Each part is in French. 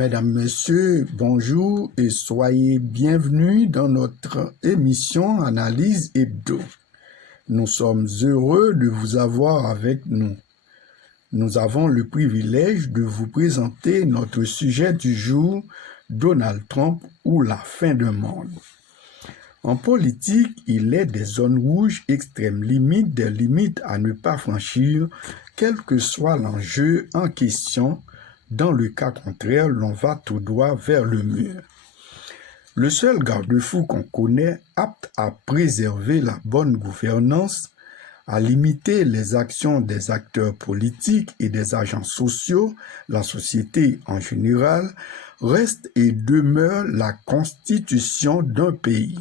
Mesdames, Messieurs, bonjour et soyez bienvenus dans notre émission Analyse Hebdo. Nous sommes heureux de vous avoir avec nous. Nous avons le privilège de vous présenter notre sujet du jour, Donald Trump ou la fin du monde. En politique, il est des zones rouges extrêmes limites, des limites à ne pas franchir, quel que soit l'enjeu en question. Dans le cas contraire, l'on va tout droit vers le mur. Le seul garde-fou qu'on connaît apte à préserver la bonne gouvernance, à limiter les actions des acteurs politiques et des agents sociaux, la société en général, reste et demeure la constitution d'un pays.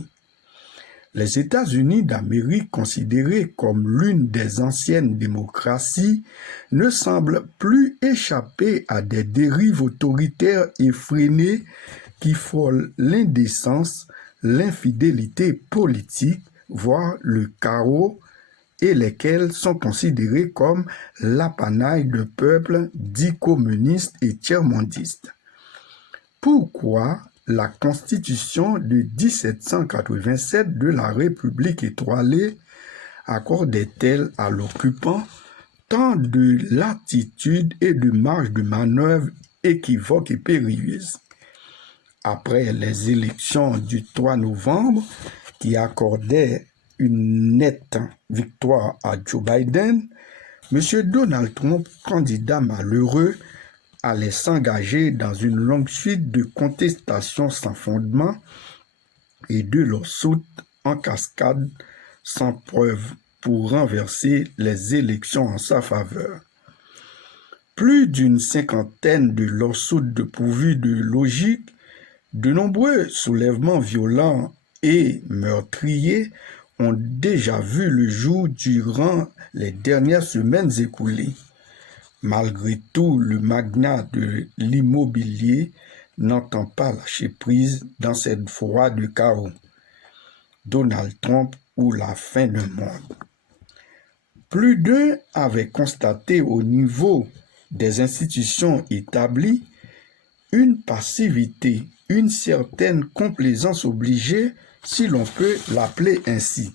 Les États-Unis d'Amérique, considérés comme l'une des anciennes démocraties, ne semblent plus échapper à des dérives autoritaires effrénées qui frôlent l'indécence, l'infidélité politique, voire le chaos, et lesquels sont considérés comme l'apanage de peuples dits communistes et tiers-mondistes. Pourquoi la Constitution de 1787 de la République étoilée accordait-elle à l'occupant tant de latitude et de marge de manœuvre équivoques et périlleuses? Après les élections du 3 novembre qui accordaient une nette victoire à Joe Biden, M. Donald Trump, candidat malheureux, allait s'engager dans une longue suite de contestations sans fondement et de lawsuits en cascade sans preuve pour renverser les élections en sa faveur. Plus d'une cinquantaine de lawsuits dépourvus de logique, de nombreux soulèvements violents et meurtriers ont déjà vu le jour durant les dernières semaines écoulées. Malgré tout, le magnat de l'immobilier n'entend pas lâcher prise dans cette voie de chaos. Donald Trump ou la fin du monde. Plus d'un avait constaté au niveau des institutions établies une passivité, une certaine complaisance obligée, si l'on peut l'appeler ainsi.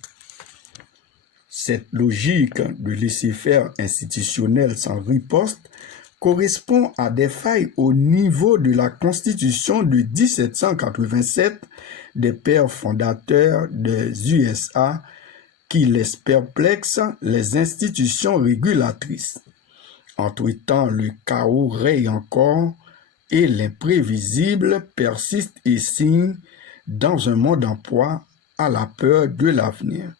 Cette logique de laisser-faire institutionnel sans riposte correspond à des failles au niveau de la Constitution de 1787 des pères fondateurs des USA qui laissent perplexes les institutions régulatrices. Entre-temps, le chaos règne encore et l'imprévisible persiste et signe dans un monde en proie à la peur de l'avenir.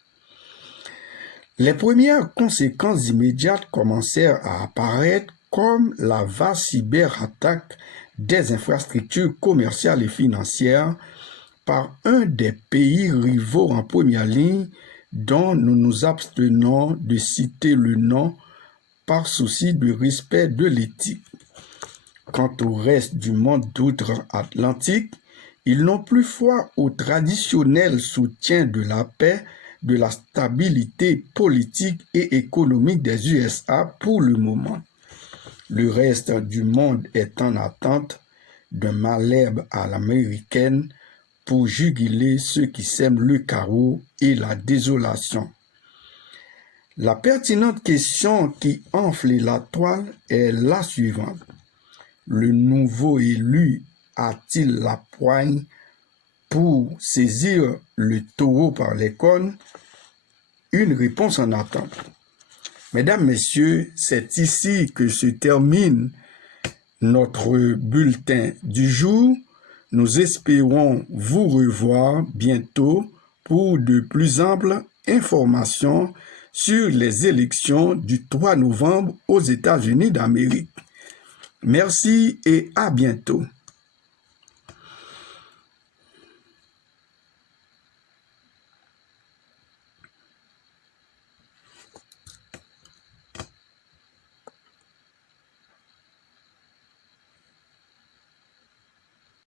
Les premières conséquences immédiates commencèrent à apparaître comme la vaste cyberattaque des infrastructures commerciales et financières par un des pays rivaux en première ligne dont nous nous abstenons de citer le nom par souci de respect de l'éthique. Quant au reste du monde d'outre-Atlantique, ils n'ont plus foi au traditionnel soutien de la paix, de la stabilité politique et économique des USA pour le moment. Le reste du monde est en attente d'un Malherbe à l'américaine pour juguler ceux qui sèment le chaos et la désolation. La pertinente question qui enfle la toile est la suivante. Le nouveau élu a-t-il la poigne pour saisir le taureau par les cornes? Une réponse en attente. Mesdames, Messieurs, c'est ici que se termine notre bulletin du jour. Nous espérons vous revoir bientôt pour de plus amples informations sur les élections du 3 novembre aux États-Unis d'Amérique. Merci et à bientôt.